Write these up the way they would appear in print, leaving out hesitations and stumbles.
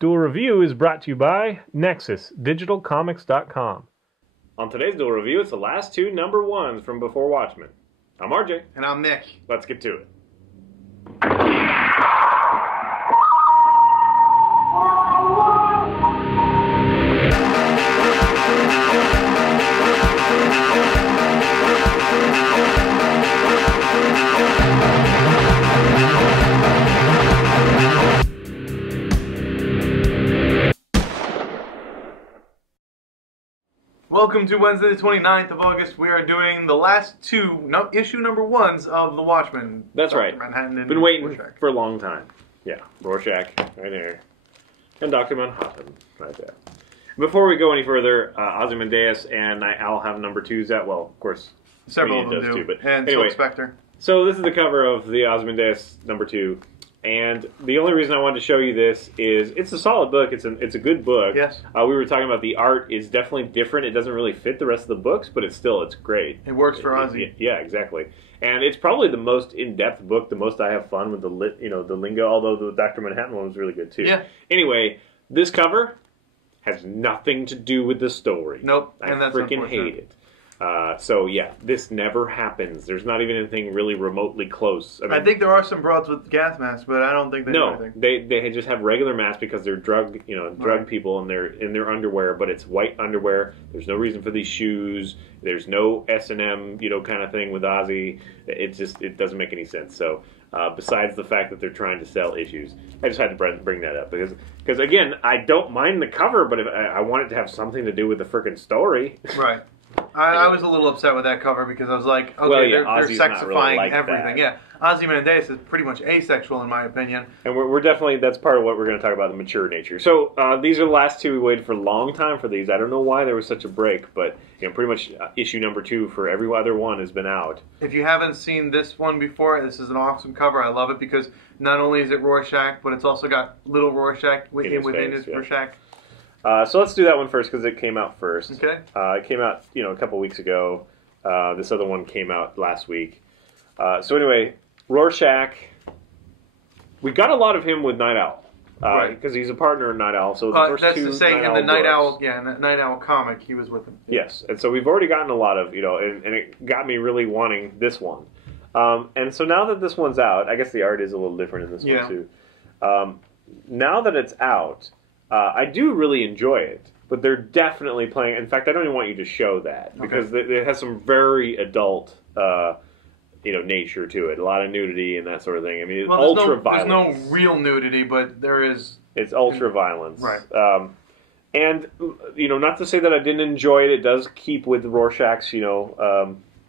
Duel Review is brought to you by NexusDigitalComics.com. On today's Duel Review, it's the last two number ones from Before Watchmen. I'm RJ. And I'm Nick. Let's get to it. Welcome to Wednesday the 29th of August. We are doing the last two issue number ones of The Watchmen. That's right. Manhattan and Been waiting Rorschach. for a long time. Yeah, Rorschach right there. And Dr. Manhattan right there. Before we go any further, Ozymandias and I'll have number twos out. Well, of course, Several of them does do. too, but and anyway, Silk Spectre. So this is the cover of the Ozymandias number 2. And the only reason I wanted to show you this is it's a solid book. It's a good book. Yes. We were talking about the art is definitely different. It doesn't really fit the rest of the books, but it's great. It works for Ozzy. Yeah, exactly. And it's probably the most in-depth book. The most I have fun with the lingo. Although the Dr. Manhattan one was really good too. Yeah. Anyway, this cover has nothing to do with the story. Nope. I And that's freaking hate it. So yeah, this never happens. There's not even anything really remotely close. I think there are some broads with gas masks, but I don't think they do anything. They just have regular masks because they're drug people and they're in their underwear, but it's white underwear. There's no reason for these shoes. There's no S&M, kind of thing with Ozzy. It doesn't make any sense. So besides the fact that they're trying to sell issues, I just had to bring that up because again, I don't mind the cover, but if I want it to have something to do with the frickin' story. Right. I was a little upset with that cover because I was like, okay, well, yeah, they're sexifying really like everything. that. Yeah, Ozymandias is pretty much asexual in my opinion. And we're definitely, that's part of what we're going to talk about, the mature nature. So these are the last two. We waited for a long time for these. I don't know why there was such a break, but pretty much issue number 2 for every other one has been out. If you haven't seen this one before, this is an awesome cover. I love it because not only is it Rorschach, but it's also got little Rorschach within his Rorschach. So let's do that one first because it came out first. Okay. It came out, a couple weeks ago. This other one came out last week. So anyway, Rorschach. We got a lot of him with Night Owl, right? Because he's a partner in Night Owl. So the first that's two to say, in the Night Owl, in the Night Owl comic, he was with him. Yes, and so we've already gotten a lot of, and it got me really wanting this one. And so now that this one's out, I guess the art is a little different in this one too. Now that it's out. I do really enjoy it, but they're definitely playing. In fact, I don't even want you to show that because it has some very adult, nature to it. A lot of nudity and that sort of thing. I mean, it's ultra violence. There's no real nudity, but there is. It's ultra violence, right? And not to say that I didn't enjoy it. It does keep with Rorschach's,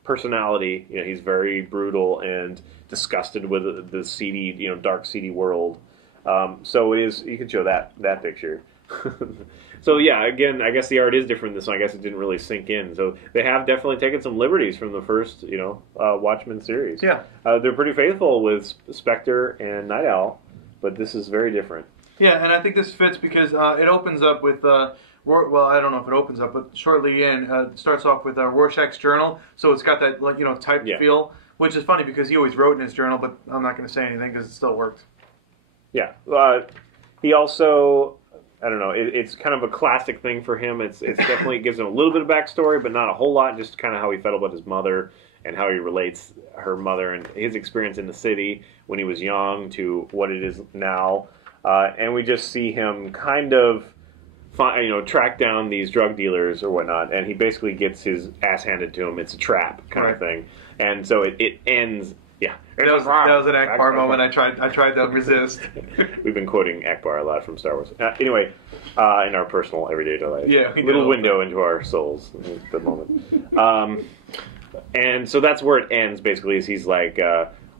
personality. He's very brutal and disgusted with the seedy, dark, seedy world. So it is. You can show that picture. So yeah, again, I guess the art is different this one. I guess it didn't really sink in. So they have definitely taken some liberties from the first, Watchmen series. Yeah, they're pretty faithful with Spectre and Night Owl, but this is very different. Yeah, and I think this fits because it opens up with. Well, I don't know if it opens up, but shortly in starts off with Rorschach's journal. So it's got that typed feel, which is funny because he always wrote in his journal, but I'm not going to say anything because it still worked. Yeah, he also, I don't know, it's kind of a classic thing for him. It's definitely gives him a little bit of backstory, but not a whole lot, just kind of how he felt about his mother and how he relates her mother and his experience in the city when he was young to what it is now. And we just see him kind of, track down these drug dealers or whatnot, and he basically gets his ass handed to him. It's a trap kind of thing. And so it ends... Yeah, that was an Akbar moment. I tried to resist. We've been quoting Akbar a lot from Star Wars. Anyway, in our personal everyday life, little window into our souls at the moment. And so that's where it ends. Basically, is he's like,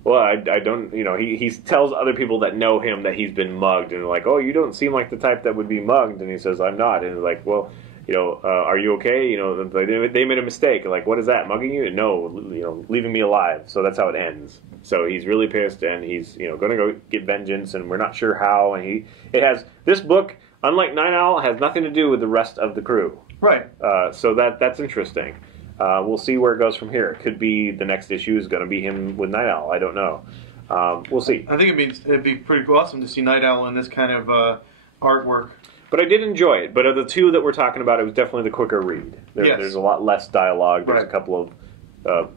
well, I don't, he tells other people that know him that he's been mugged, and they're like, oh, you don't seem like the type that would be mugged, and he says, I'm not, and they're like, well. Are you okay? They made a mistake. Like, what is that? Mugging you? No, leaving me alive. So that's how it ends. So he's really pissed, and he's, going to go get vengeance, and we're not sure how. And this book, unlike Night Owl, has nothing to do with the rest of the crew. Right. So that's interesting. We'll see where it goes from here. It could be the next issue is going to be him with Night Owl. I don't know. We'll see. I think it'd be pretty awesome to see Night Owl in this kind of artwork. But I did enjoy it. But of the two that we're talking about, it was definitely the quicker read. There's a lot less dialogue. There's a couple of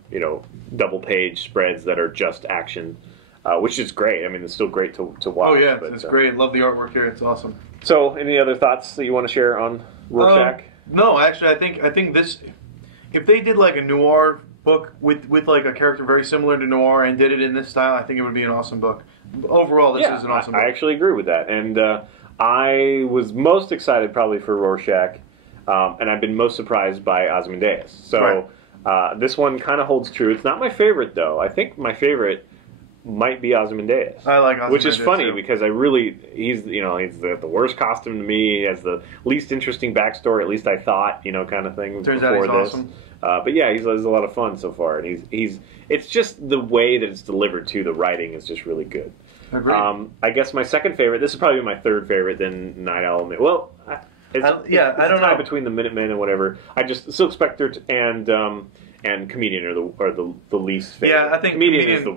double-page spreads that are just action, which is great. I mean, it's still great to watch. Oh yeah, it's great. Love the artwork here. It's awesome. So, any other thoughts that you want to share on Rorschach? No, actually, I think this, if they did like a noir book with like a character very similar to noir and did it in this style, I think it would be an awesome book. Overall, this is an awesome book. I actually agree with that, and I was most excited probably for Rorschach, and I've been most surprised by Ozymandias. So this one kind of holds true. It's not my favorite though. I think my favorite might be Ozymandias. I like Ozymandias, which is funny because he's the worst costume to me. He has the least interesting backstory. At least I thought, kind of thing. Turns before out he's this. awesome. But yeah, he's a lot of fun so far, and it's just the way that it's delivered too. The writing is just really good. Agreed. I guess my second favorite. This is probably my third favorite. Then Night Owl. Well, it's I don't know between the Minutemen and whatever. Silk Spectre and Comedian are the least favorite. Yeah, I think Comedian is the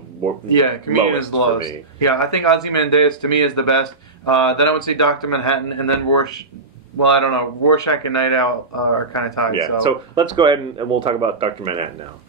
Comedian is the lowest. For me. Yeah, I think Ozymandias to me is the best. Then I would say Dr. Manhattan, and then Rorschach. Well, I don't know. Rorschach and Night Owl are kind of tied. Yeah. So let's go ahead and we'll talk about Dr. Manhattan now.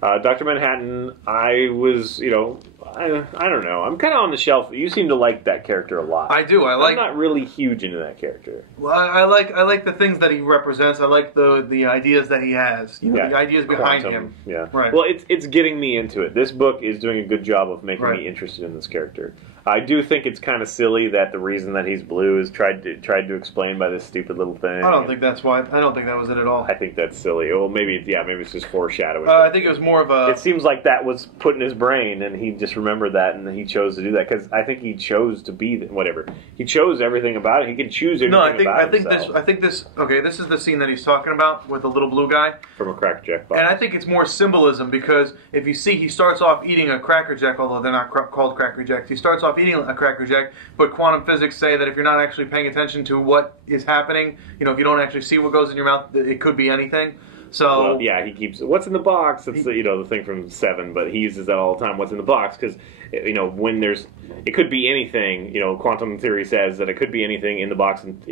Dr. Manhattan, I was, I don't know. I'm kind of on the shelf. You seem to like that character a lot. I do. I'm not really huge into that character. Well, I like the things that he represents. I like the ideas that he has. The ideas behind him. Yeah. Right. Well, it's getting me into it. This book is doing a good job of making me interested in this character. I do think it's kind of silly that the reason that he's blue is tried to explain by this stupid little thing. I don't think that's why. I don't think that was it at all. I think that's silly. Well, maybe it's just foreshadowing. I think it was more of a. It seems like that was put in his brain, and he just remembered that, and he chose to do that because I think he chose to be whatever. He chose everything about it. He can choose everything about himself. I think this. Okay, this is the scene that he's talking about with the little blue guy from a Cracker Jack box. And I think it's more symbolism because if you see, he starts off eating a Cracker Jack, although they're not called Cracker Jacks. He starts off eating a Cracker Jack. But quantum physics say that if you're not actually paying attention to what is happening, if you don't actually see what goes in your mouth, it could be anything. So he keeps what's in the box. It's the thing from Seven, but he uses that all the time. What's in the box? Because when it could be anything. Quantum theory says that it could be anything in the box, and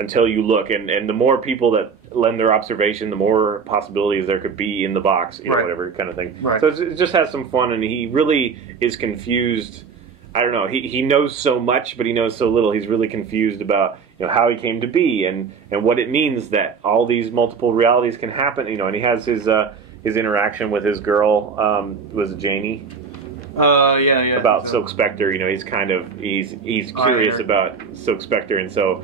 until you look. And the more people that lend their observation, the more possibilities there could be in the box. Whatever kind of thing. Right. So it just has some fun, and he really is confused. I don't know. He knows so much, but he knows so little. He's really confused about how he came to be and what it means that all these multiple realities can happen. And he has his interaction with his girl. Was it Janie? Yeah. About Silk Spectre. He's curious about Silk Spectre, and so.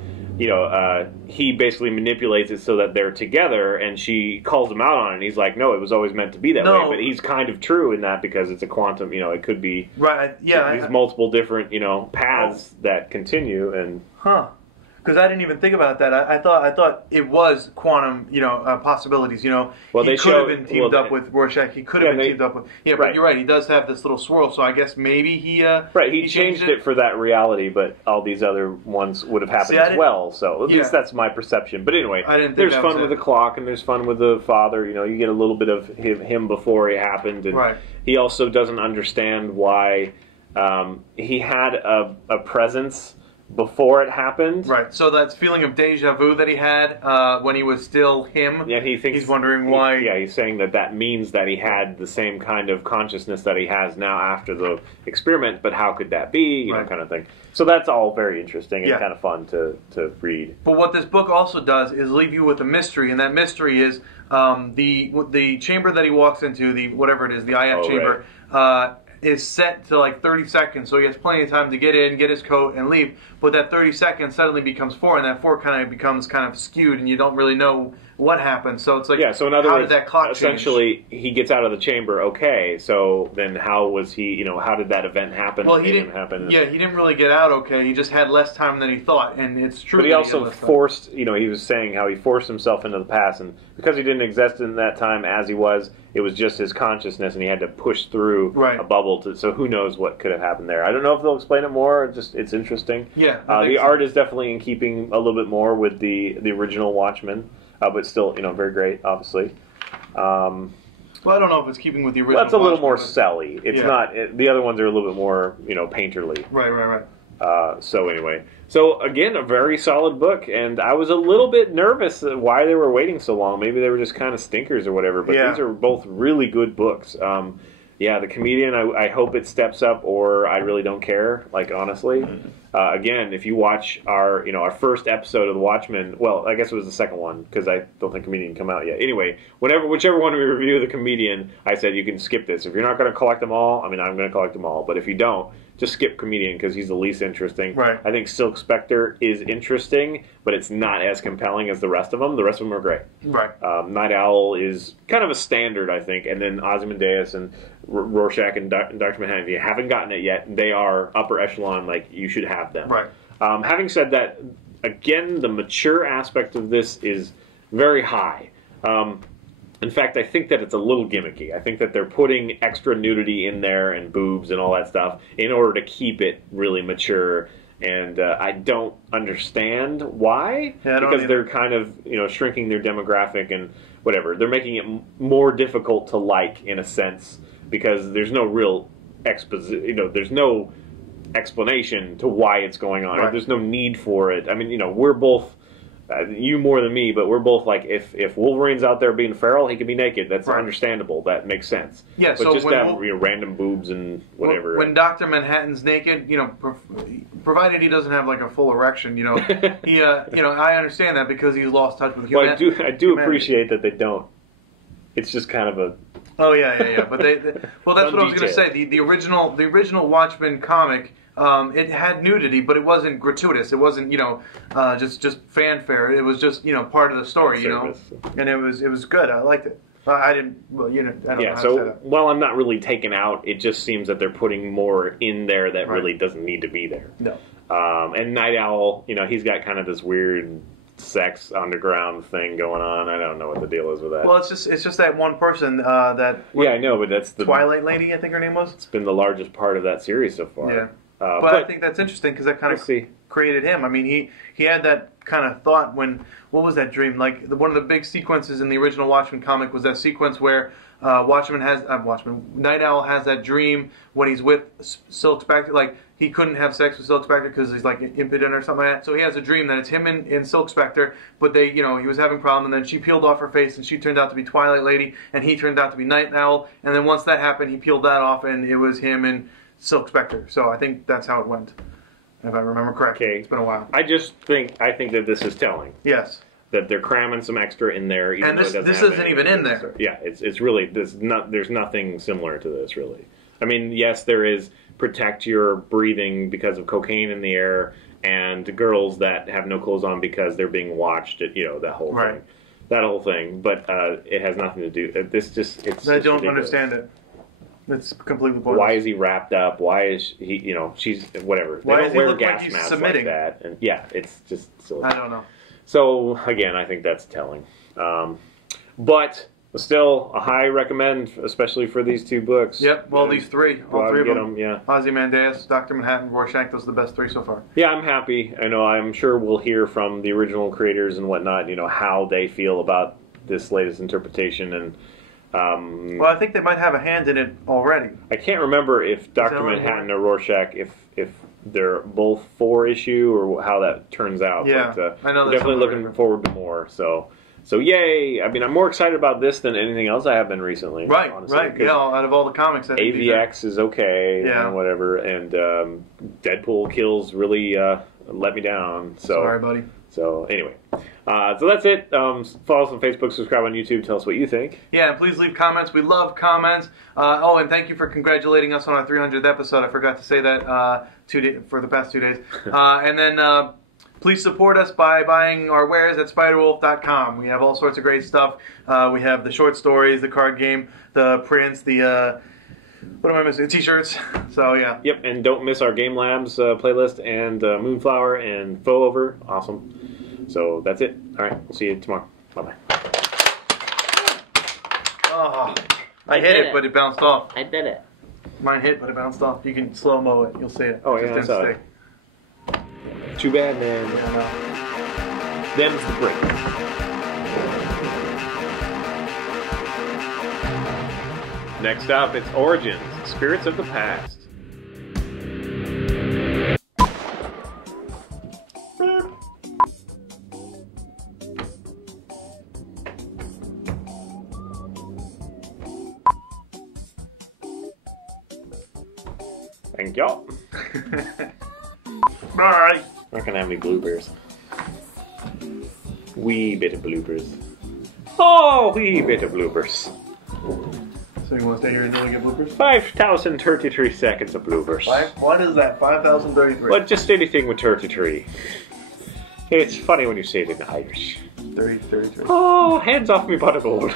He basically manipulates it so that they're together, and she calls him out on it. And he's like, "No, it was always meant to be that way." But he's kind of true in that because it's a quantum. It could be these multiple different paths that continue and. Because I didn't even think about that. I thought it was quantum, possibilities. Well, he could have been teamed up with Rorschach. He could have been teamed up with. Yeah, but you're right. He does have this little swirl. So I guess maybe he. He changed it for that reality, but all these other ones would have happened as well. So at least that's my perception. But anyway, there's fun with the clock, and there's fun with the father. You get a little bit of him before it happened, and he also doesn't understand why he had a presence. Before it happened. Right, so that feeling of deja vu that he had when he was still him, he's wondering why... he's saying that means that he had the same kind of consciousness that he has now after the experiment, but how could that be, you know, kind of thing. So that's all very interesting and kind of fun to read. But what this book also does is leave you with a mystery, and that mystery is the chamber that he walks into, the whatever it is, the IF chamber, is set to like 30 seconds, so he has plenty of time to get in, get his coat, and leave. But that 30 seconds suddenly becomes 4, and that 4 becomes kind of skewed, and you don't really know what happened. So it's like, so in other words, did that clock essentially, he gets out of the chamber, so then how was he, how did that event happen? Well, he didn't, he didn't really get out okay, he just had less time than he thought, and it's true. But he also forced, he was saying how he forced himself into the past, and because he didn't exist in that time as he was, it was just his consciousness, and he had to push through a bubble, so who knows what could have happened there. I don't know if they'll explain it more, it's interesting. Yeah. The art is definitely in keeping a little bit more with the original Watchmen. But still, very great, obviously. Well, I don't know if it's keeping with the original. Well, that's a little more celly. It's not. The other ones are a little bit more, painterly. Right. So anyway, so again, a very solid book, and I was a little bit nervous why they were waiting so long. Maybe they were just kind of stinkers or whatever, but these are both really good books. Yeah, The Comedian, I hope it steps up, or I really don't care, like, honestly. Again, if you watch our first episode of The Watchmen, well, I guess it was the second one, because I don't think Comedian come out yet. Anyway, whichever one we review The Comedian, I said you can skip this. If you're not going to collect them all, I mean, I'm going to collect them all, but if you don't, just skip Comedian, because he's the least interesting. Right. I think Silk Spectre is interesting, but it's not as compelling as the rest of them. The rest of them are great. Right. Night Owl is kind of a standard, I think, and then Ozymandias and Rorschach and Dr. Manhattan, if you haven't gotten it yet, they are upper echelon, like, you should have them. Right. Having said that, again, the mature aspect of this is very high. In fact, I think that it's a little gimmicky. I think that they're putting extra nudity in there and boobs and all that stuff in order to keep it really mature. And I don't understand why. Yeah, because they're kind of shrinking their demographic and whatever. They're making it more difficult to like, in a sense, because there's no real there's no explanation to why it's going on. Right. There's no need for it. I mean, we're both. You more than me, but we're both like, if Wolverine's out there being feral, he can be naked. That's understandable. That makes sense. Yeah, but so just have random boobs and whatever. When Dr. Manhattan's naked, provided he doesn't have like a full erection, he, I understand that because he's lost touch with humanity. Well, I do appreciate that they don't. It's just kind of a. Oh yeah. But well, that's what I was going to say. The original Watchmen comic. It had nudity, but it wasn't gratuitous. It wasn't, just fanfare. It was just, part of the story, and it was good. I liked it. I didn't. Well, I don't know how to say that. While I'm not really taken out, it just seems that they're putting more in there that really doesn't need to be there. No. And Night Owl, he's got kind of this weird sex underground thing going on. I don't know what the deal is with that. Well, it's just that one person that. Yeah, I know, but that's the Twilight Lady. I think her name was. It's been the largest part of that series so far. Yeah. But I think that's interesting because that kind of created him. I mean, he had that kind of thought when, what was that dream? Like, one of the big sequences in the original Watchmen comic was that sequence where Night Owl has that dream when he's with Silk Spectre. Like, he couldn't have sex with Silk Spectre because he's, like, impotent or something like that. So he has a dream that it's him and Silk Spectre, but he was having a problem, and then she peeled off her face, and she turned out to be Twilight Lady, and he turned out to be Night Owl. And then once that happened, he peeled that off, and it was him and Silk Spectre. So I think that's how it went, if I remember correctly. Okay. It's been a while. I think that this is telling. Yes. That they're cramming some extra in there, even though this isn't even in there. Yeah, it's really there's nothing similar to this really. I mean, yes, there is protect your breathing because of cocaine in the air, and girls that have no clothes on because they're being watched. That whole thing. But it has nothing to do. I don't ridiculous. Understand it. It's completely pointless. Why is he wrapped up? Why is he, she's, whatever. They don't wear gas masks like that. And yeah, it's just silly. I don't know. So, again, I think that's telling. But still, a high recommend, especially for these two books. Yep, well, these three. All three of them. Yeah. Ozymandias, Dr. Manhattan, Rorschach, those are the best three so far. Yeah, I'm happy. I'm sure we'll hear from the original creators and whatnot, how they feel about this latest interpretation and... well, I think they might have a hand in it already. I can't remember if Dr. Manhattan or Rorschach, if they're both 4-issue or how that turns out. Yeah, but, I know. Definitely looking forward to more. So yay! I mean, I'm more excited about this than anything else I have been recently. Right, honestly, right. Yeah, out of all the comics, I think AVX is okay. Yeah, whatever. And Deadpool kills really let me down. So sorry, buddy. So anyway, so that's it. Follow us on Facebook, subscribe on YouTube, tell us what you think. Yeah, and please leave comments. We love comments. And thank you for congratulating us on our 300th episode. I forgot to say that for the past 2 days. And then please support us by buying our wares at spiderwolf.com. We have all sorts of great stuff. We have the short stories, the card game, the prints, the... what am I missing? T-shirts. So, yeah. Yep, and don't miss our Game Labs playlist and Moonflower and Faux Over. Awesome. So, that's it. All right, we'll see you tomorrow. Bye-bye. Oh, I hit it, but it bounced off. I did it. Mine hit, but it bounced off. You can slow-mo it. You'll see it. Oh, yeah, I saw it. Too bad, man. Yeah, Them's the break. Next up, it's Origins, Spirits of the Past. thank you. Bye. We're not gonna have any bloopers. Wee bit of bloopers. Oh, wee bit of bloopers. So you want to stay here until we get bloopers? 5,033 seconds of bloopers. What is that? 5,033. Well, just anything with 33. It's funny when you say it in Irish. 33. Oh, hands off me pot of gold.